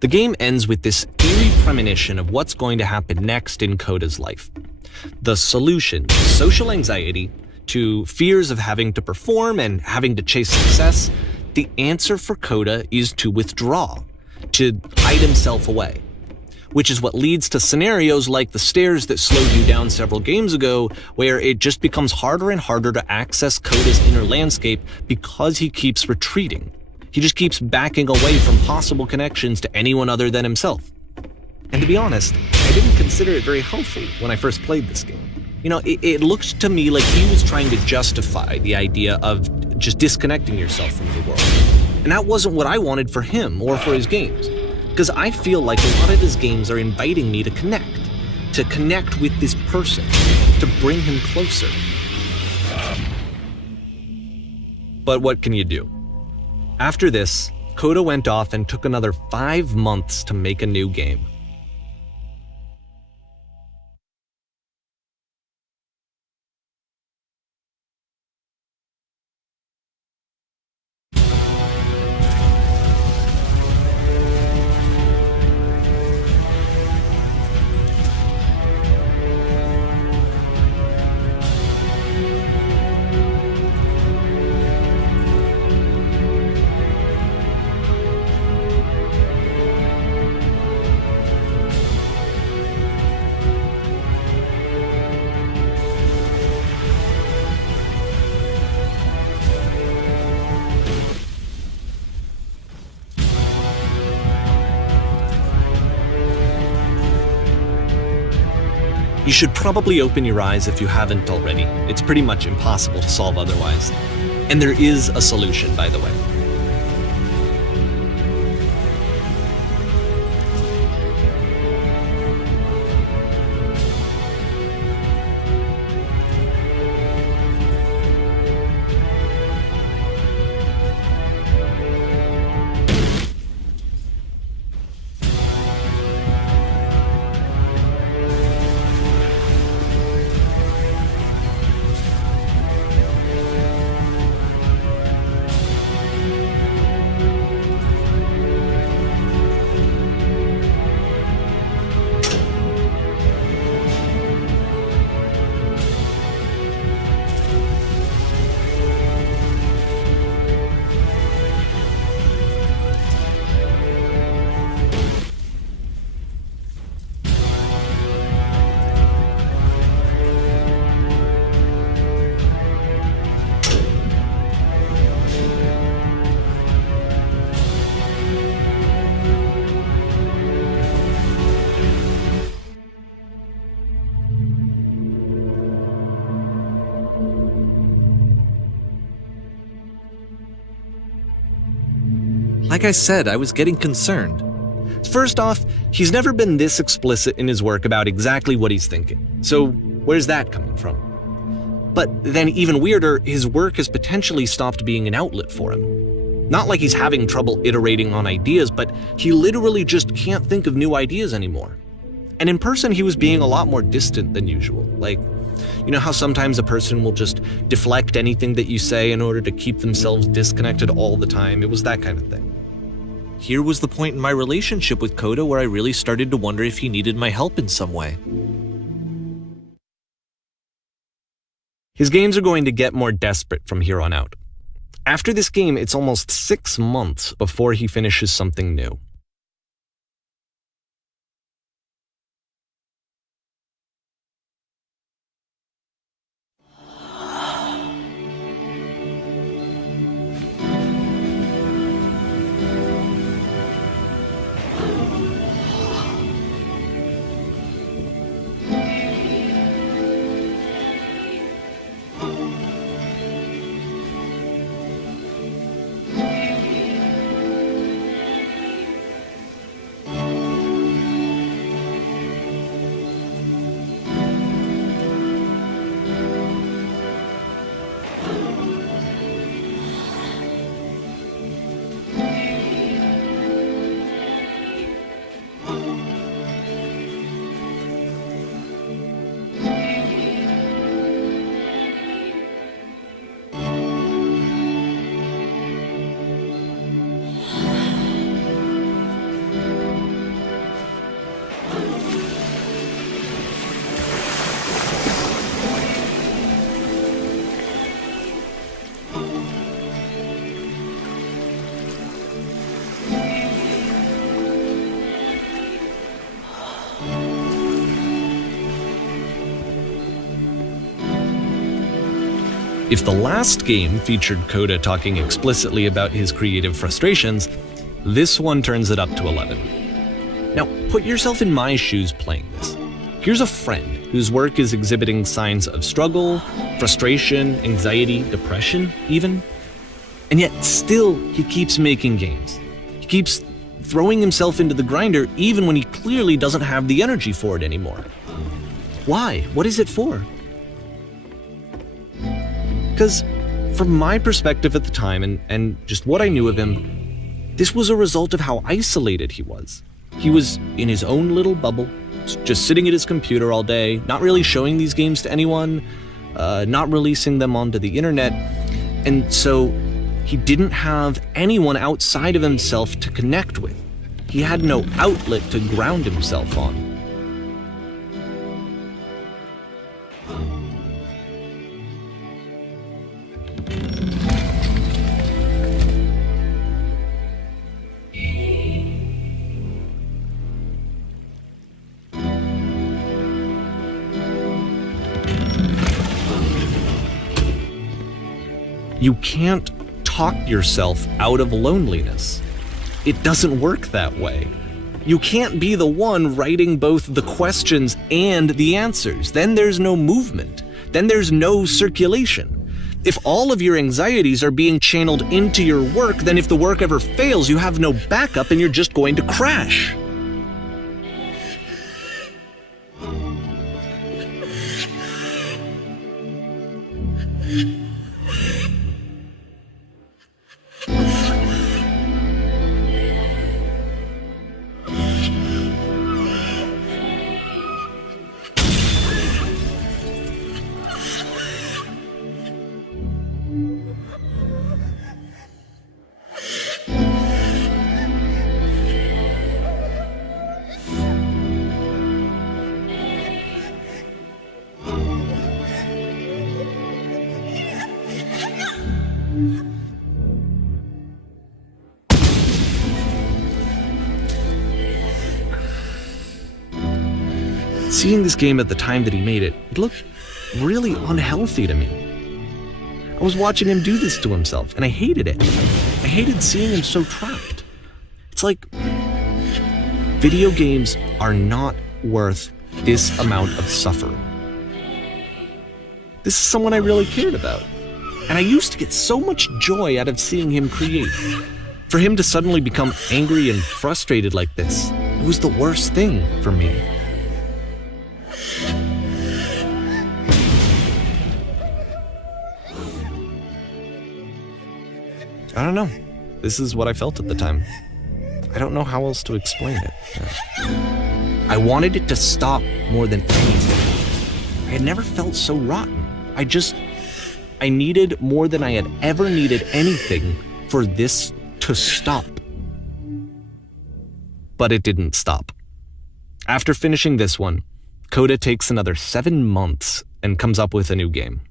The game ends with this eerie premonition of what's going to happen next in Koda's life. The solution to social anxiety, to fears of having to perform and having to chase success, the answer for Koda is to withdraw, to hide himself away. Which is what leads to scenarios like the stairs that slowed you down several games ago, where it just becomes harder and harder to access Koda's inner landscape because he keeps retreating. He just keeps backing away from possible connections to anyone other than himself. And to be honest, I didn't consider it very healthy when I first played this game. It looked to me like he was trying to justify the idea of just disconnecting yourself from the world. And that wasn't what I wanted for him or for his games. Because I feel like a lot of his games are inviting me to connect with this person, to bring him closer. But what can you do? After this, Koda went off and took another 5 months to make a new game. You should probably open your eyes if you haven't already. It's pretty much impossible to solve otherwise. And there is a solution, by the way. Like I said, I was getting concerned. First off, he's never been this explicit in his work about exactly what he's thinking. So where's that coming from? But then even weirder, his work has potentially stopped being an outlet for him. Not like he's having trouble iterating on ideas, but he literally just can't think of new ideas anymore. And in person, he was being a lot more distant than usual. Like, you know how sometimes a person will just deflect anything that you say in order to keep themselves disconnected all the time? It was that kind of thing. Here was the point in my relationship with Koda where I really started to wonder if he needed my help in some way. His games are going to get more desperate from here on out. After this game, it's almost 6 months before he finishes something new. If the last game featured Coda talking explicitly about his creative frustrations, this one turns it up to 11. Now, put yourself in my shoes playing this. Here's a friend whose work is exhibiting signs of struggle, frustration, anxiety, depression, even. And yet still, he keeps making games. He keeps throwing himself into the grinder even when he clearly doesn't have the energy for it anymore. Why? What is it for? Because from my perspective at the time and just what I knew of him, this was a result of how isolated he was. He was in his own little bubble, just sitting at his computer all day, not really showing these games to anyone, not releasing them onto the internet, and so he didn't have anyone outside of himself to connect with. He had no outlet to ground himself on. You can't talk yourself out of loneliness. It doesn't work that way. You can't be the one writing both the questions and the answers. Then there's no movement. Then there's no circulation. If all of your anxieties are being channeled into your work, then if the work ever fails, you have no backup and you're just going to crash. Seeing this game at the time that he made it, it looked really unhealthy to me. I was watching him do this to himself, and I hated it. I hated seeing him so trapped. It's like, video games are not worth this amount of suffering. This is someone I really cared about, and I used to get so much joy out of seeing him create. For him to suddenly become angry and frustrated like this, it was the worst thing for me. I don't know. This is what I felt at the time. I don't know how else to explain it. I wanted it to stop more than anything. I had never felt so rotten. I needed more than I had ever needed anything for this to stop. But it didn't stop. After finishing this one, Coda takes another 7 months and comes up with a new game.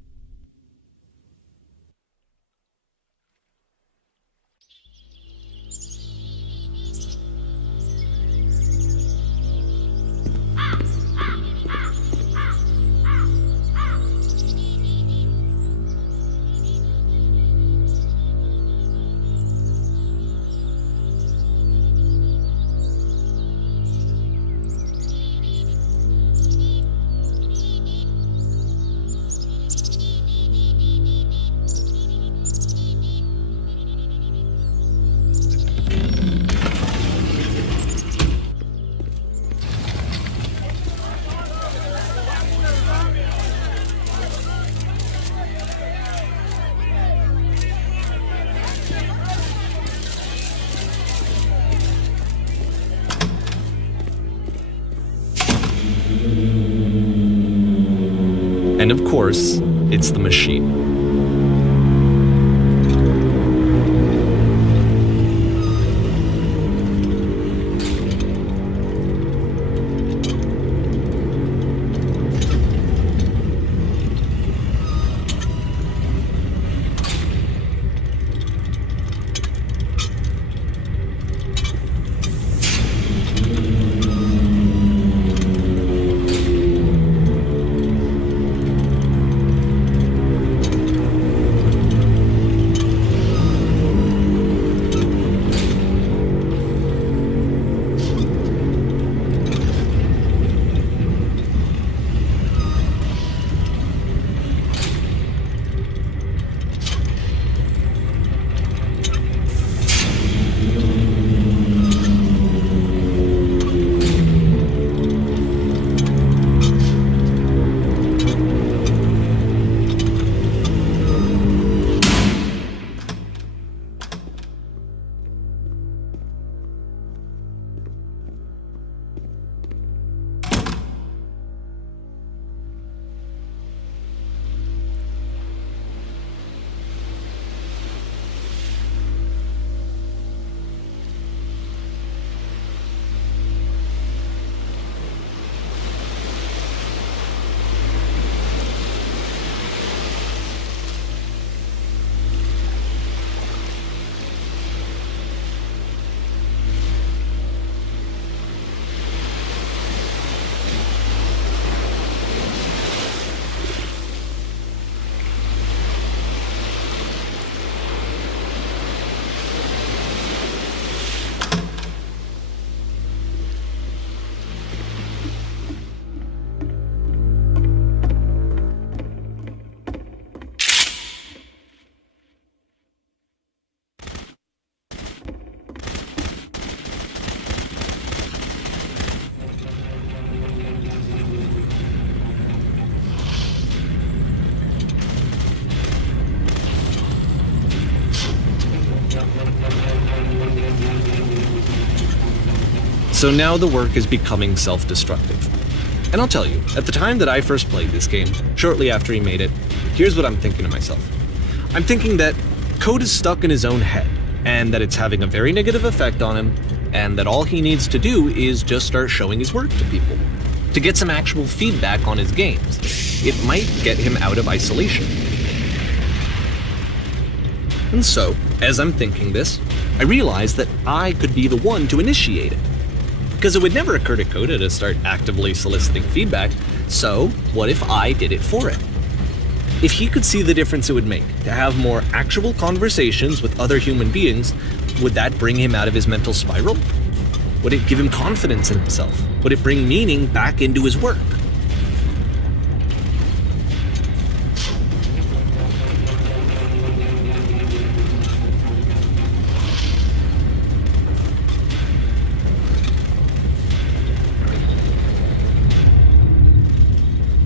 And of course, it's the machine. So now the work is becoming self-destructive. And I'll tell you, at the time that I first played this game, shortly after he made it, here's what I'm thinking to myself. I'm thinking that Code is stuck in his own head, and that it's having a very negative effect on him, and that all he needs to do is just start showing his work to people, to get some actual feedback on his games. It might get him out of isolation. And so, as I'm thinking this, I realize that I could be the one to initiate it. Because it would never occur to Coda to start actively soliciting feedback, so what if I did it for him? If he could see the difference it would make to have more actual conversations with other human beings, would that bring him out of his mental spiral? Would it give him confidence in himself? Would it bring meaning back into his work?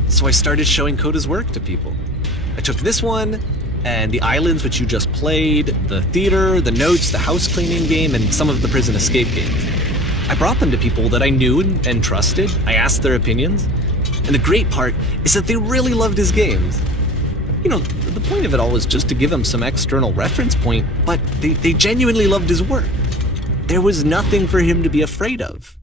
So I started showing Coda's work to people. I took this one, and the islands which you just played, the theater, the notes, the house cleaning game, and some of the prison escape games. I brought them to people that I knew and trusted. I asked their opinions. And the great part is that they really loved his games. You know, the point of it all was just to give them some external reference point, but they genuinely loved his work. There was nothing for him to be afraid of.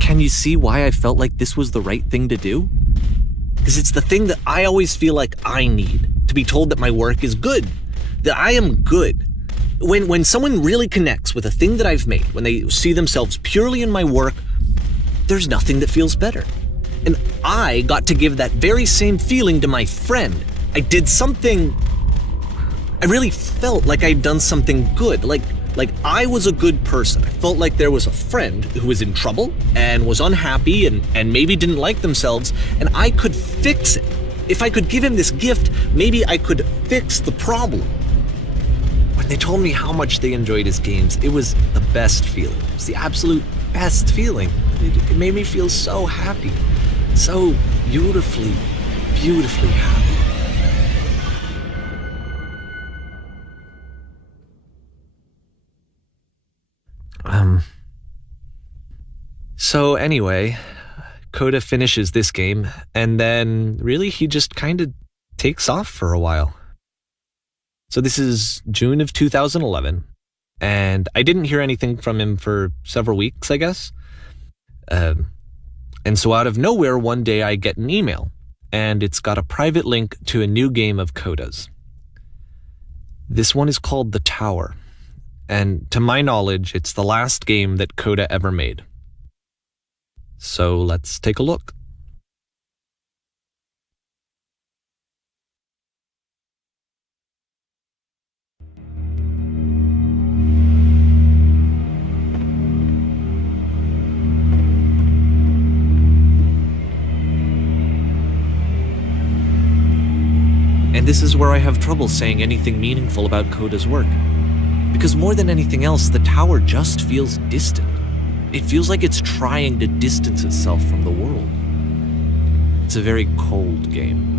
Can you see why I felt like this was the right thing to do? Because it's the thing that I always feel like I need, to be told that my work is good, that I am good. When someone really connects with a thing that I've made, when they see themselves purely in my work, there's nothing that feels better. And I got to give that very same feeling to my friend. I did something, I really felt like I'd done something good, like I was a good person. I felt like there was a friend who was in trouble and was unhappy and maybe didn't like themselves, and I could fix it. If I could give him this gift, maybe I could fix the problem. When they told me how much they enjoyed his games, it was the best feeling. It was the absolute best feeling. It made me feel so happy, so beautifully, beautifully happy. So anyway, Coda finishes this game, and then really he just kind of takes off for a while. So this is June of 2011, and I didn't hear anything from him for several weeks, I guess. And so out of nowhere, one day I get an email, and it's got a private link to a new game of Coda's. This one is called The Tower, and to my knowledge, it's the last game that Coda ever made. So let's take a look. And this is where I have trouble saying anything meaningful about Coda's work. Because more than anything else, The Tower just feels distant. It feels like it's trying to distance itself from the world. It's a very cold game.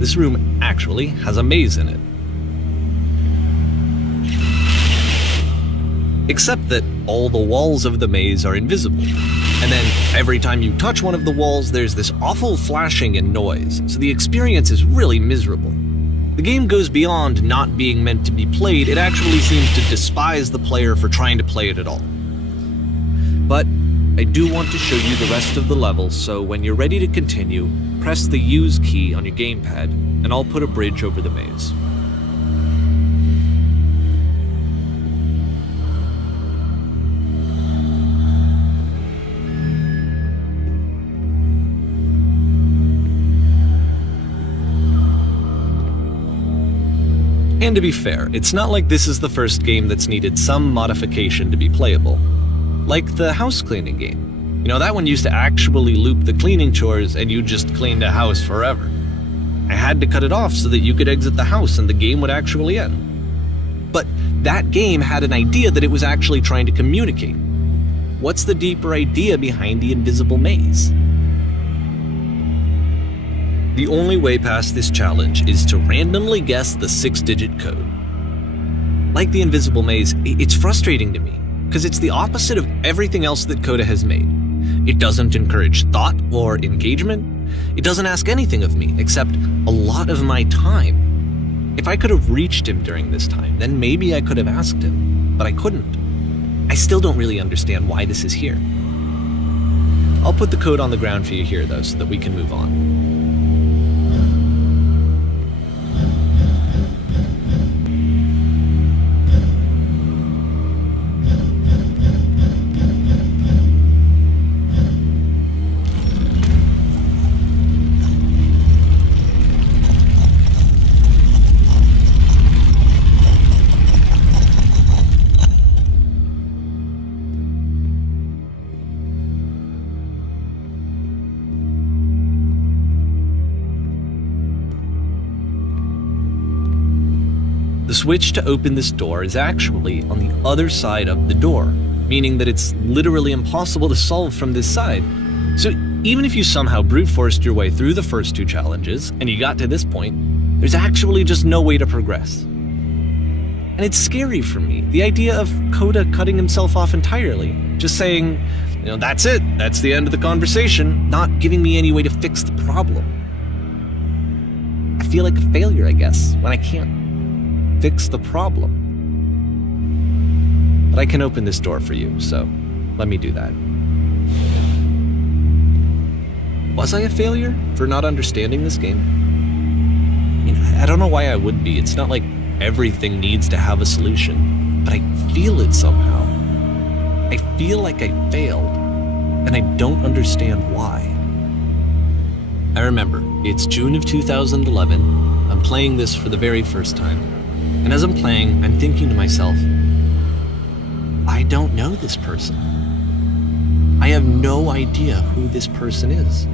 This room actually has a maze in it. Except that all the walls of the maze are invisible. And then every time you touch one of the walls, there's this awful flashing and noise, so the experience is really miserable. The game goes beyond not being meant to be played, it actually seems to despise the player for trying to play it at all. But I do want to show you the rest of the level, so when you're ready to continue, press the Use key on your gamepad, and I'll put a bridge over the maze. And to be fair, it's not like this is the first game that's needed some modification to be playable. Like the house cleaning game. You know, that one used to actually loop the cleaning chores and you just cleaned a house forever. I had to cut it off so that you could exit the house and the game would actually end. But that game had an idea that it was actually trying to communicate. What's the deeper idea behind the invisible maze? The only way past this challenge is to randomly guess the 6-digit code. Like the invisible maze, it's frustrating to me, because it's the opposite of everything else that Coda has made. It doesn't encourage thought or engagement. It doesn't ask anything of me, except a lot of my time. If I could have reached him during this time, then maybe I could have asked him, but I couldn't. I still don't really understand why this is here. I'll put the code on the ground for you here, though, so that we can move on. The switch to open this door is actually on the other side of the door, meaning that it's literally impossible to solve from this side. So even if you somehow brute forced your way through the first 2 challenges, and you got to this point, there's actually just no way to progress. And it's scary for me, the idea of Coda cutting himself off entirely, just saying, you know, that's it, that's the end of the conversation, not giving me any way to fix the problem. I feel like a failure, I guess, when I can't fix the problem. But I can open this door for you, so let me do that. Was I a failure for not understanding this game? I mean, I don't know why I would be. It's not like everything needs to have a solution, but I feel it somehow. I feel like I failed, and I don't understand why. I remember, it's June of 2011. I'm playing this for the very first time. And as I'm playing, I'm thinking to myself, I don't know this person. I have no idea who this person is.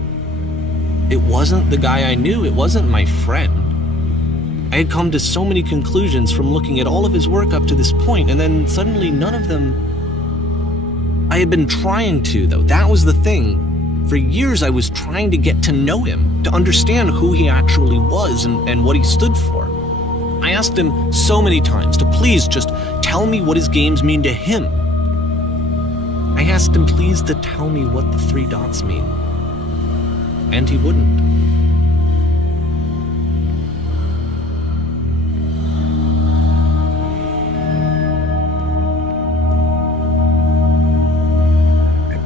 It wasn't the guy I knew, it wasn't my friend. I had come to so many conclusions from looking at all of his work up to this point, and then suddenly none of them... I had been trying to, though. That was the thing. For years I was trying to get to know him, to understand who he actually was and what he stood for. I asked him so many times to please just tell me what his games mean to him. I asked him please to tell me what the 3 dots mean. And he wouldn't.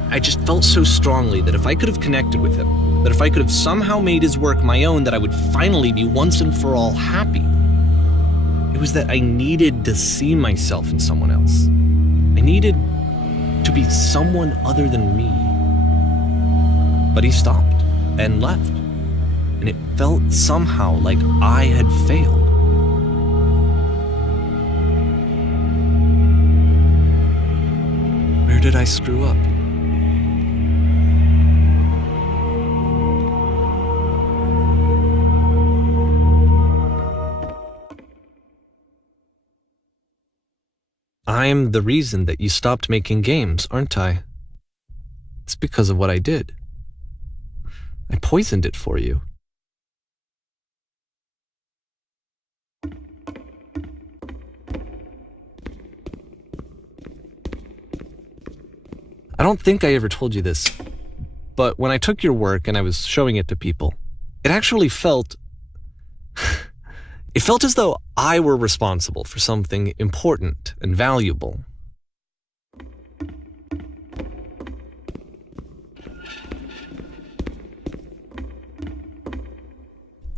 I just felt so strongly that if I could have connected with him, that if I could have somehow made his work my own, that I would finally be once and for all happy. It was that I needed to see myself in someone else. I needed to be someone other than me. But he stopped and left, and it felt somehow like I had failed. Where did I screw up? I'm the reason that you stopped making games, aren't I? It's because of what I did. I poisoned it for you. I don't think I ever told you this, but when I took your work and I was showing it to people, it actually felt... It felt as though I were responsible for something important and valuable.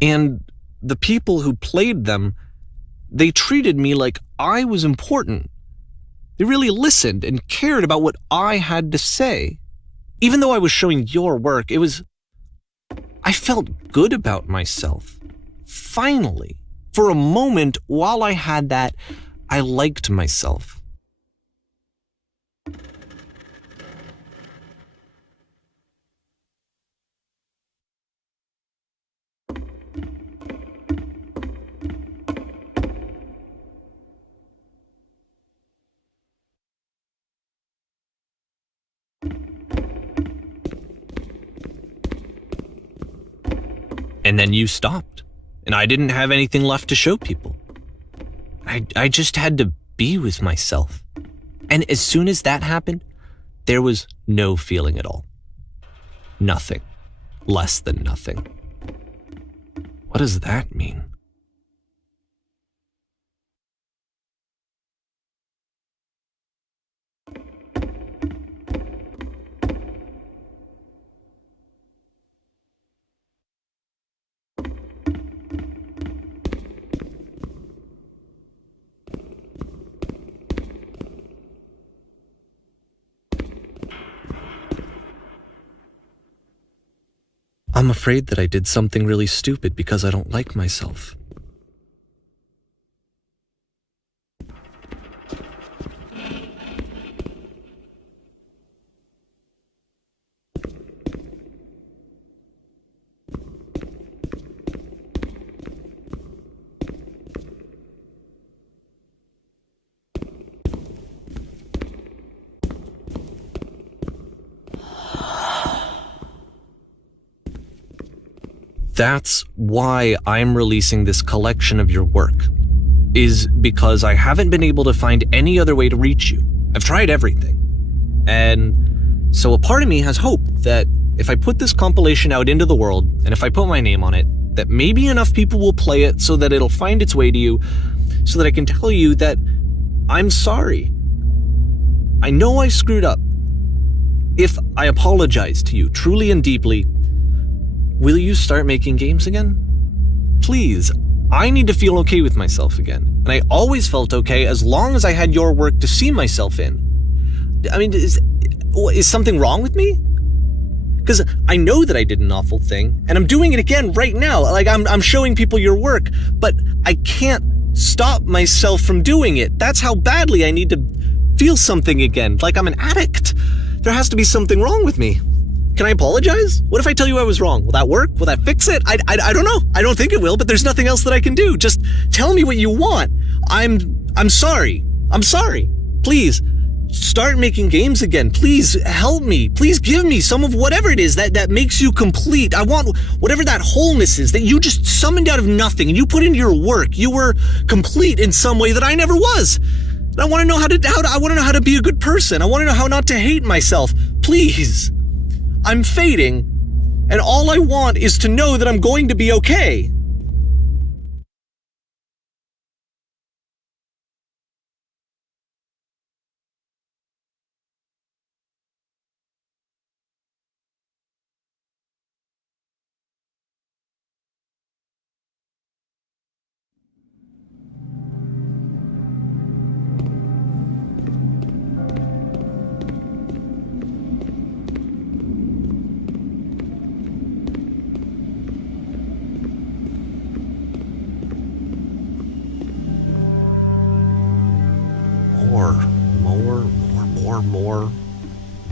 And the people who played them, they treated me like I was important. They really listened and cared about what I had to say. Even though I was showing your work, I felt good about myself. Finally. for a moment, while I had that, I liked myself. And then you stopped, and I didn't have anything left to show people. I just had to be with myself. And as soon as that happened, there was no feeling at all. Nothing. Less than nothing. What does that mean? I'm afraid that I did something really stupid because I don't like myself. That's why I'm releasing this collection of your work, is because I haven't been able to find any other way to reach you. I've tried everything. And so a part of me has hope that if I put this compilation out into the world, and if I put my name on it, that maybe enough people will play it so that it'll find its way to you, so that I can tell you that I'm sorry. I know I screwed up. If I apologize to you truly and deeply, will you start making games again? Please, I need to feel okay with myself again. And I always felt okay as long as I had your work to see myself in. I mean, is something wrong with me? Because I know that I did an awful thing, and I'm doing it again right now. Like, I'm showing people your work, but I can't stop myself from doing it. That's how badly I need to feel something again, like I'm an addict. There has to be something wrong with me. Can I apologize? What if I tell you I was wrong? Will that work? Will that fix it? I don't know. I don't think it will, but there's nothing else that I can do. Just tell me what you want. I'm sorry. I'm sorry. Please, start making games again. Please help me. Please give me some of whatever it is that makes you complete. I want whatever that wholeness is that you just summoned out of nothing and you put into your work. You were complete in some way that I never was. I want to know I want to know how to be a good person. I want to know how not to hate myself. Please. I'm fading, and all I want is to know that I'm going to be okay.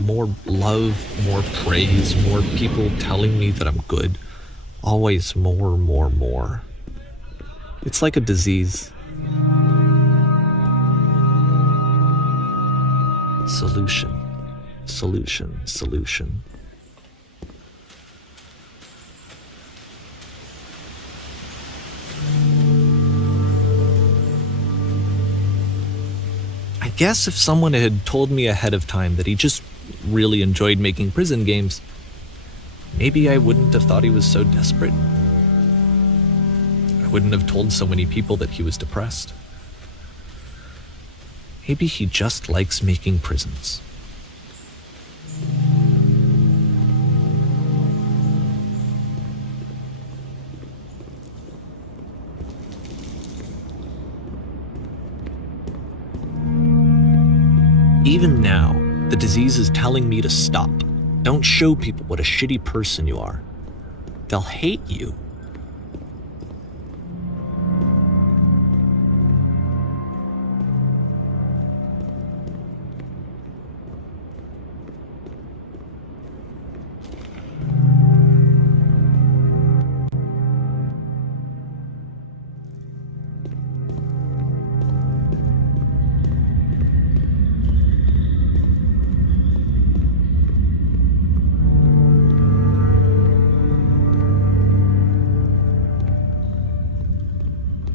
More love, more praise, more people telling me that I'm good. Always more. It's like a disease. Solution. I guess if someone had told me ahead of time that he just really enjoyed making prison games, maybe I wouldn't have thought he was so desperate. I wouldn't have told so many people that he was depressed. Maybe he just likes making prisons. Even now, the disease is telling me to stop. Don't show people what a shitty person you are. They'll hate you.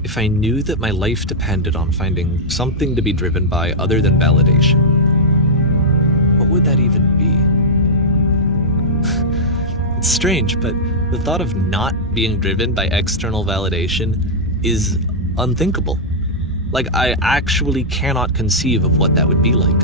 if I knew that my life depended on finding something to be driven by other than validation, what would that even be? It's strange, but the thought of not being driven by external validation is unthinkable. Like, I actually cannot conceive of what that would be like.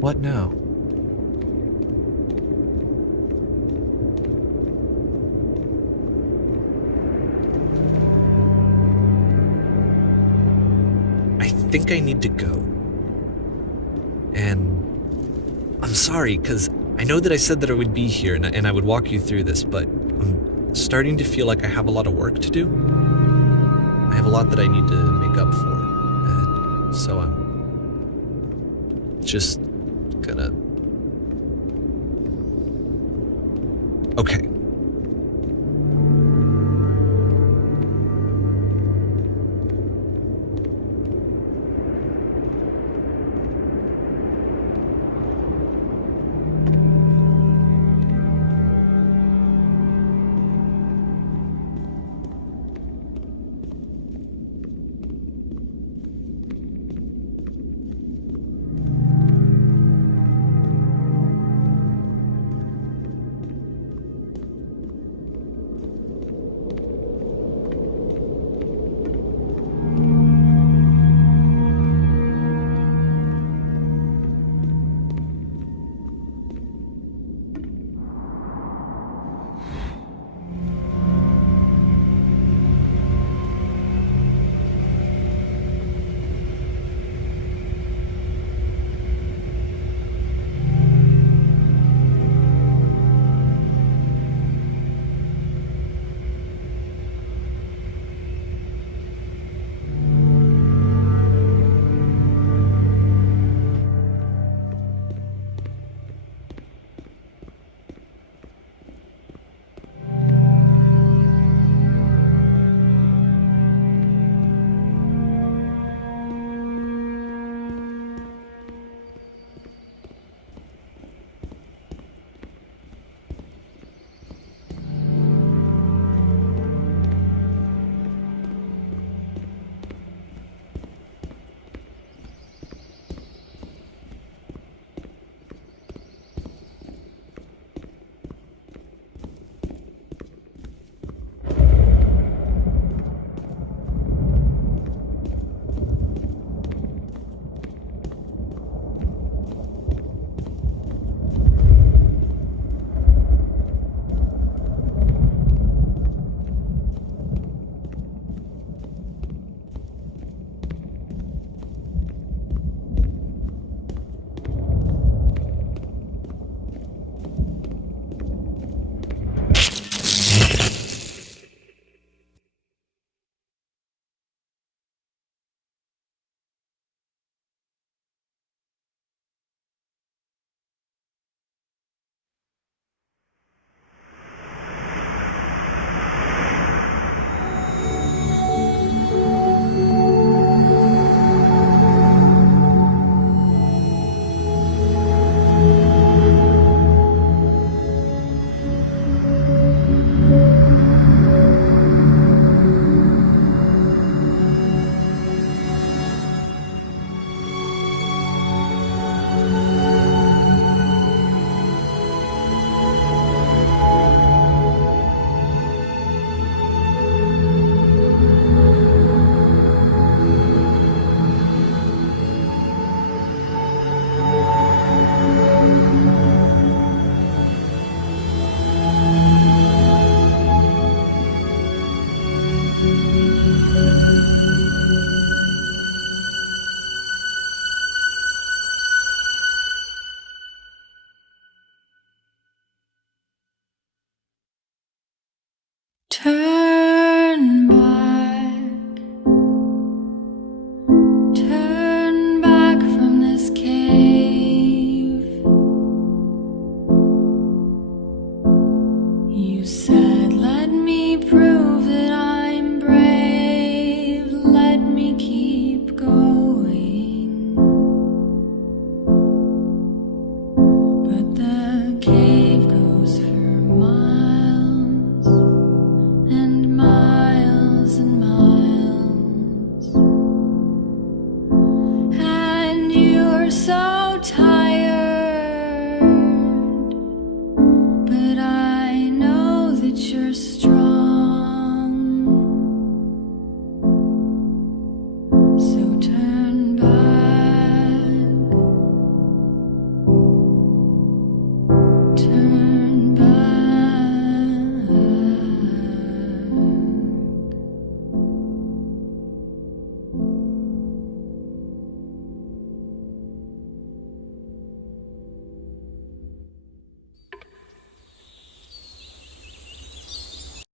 What now? I think I need to go. And I'm sorry, because I know that I said that I would be here and I would walk you through this, but I'm starting to feel like I have a lot of work to do. I have a lot that I need to make up for. So I'm just gonna... Okay.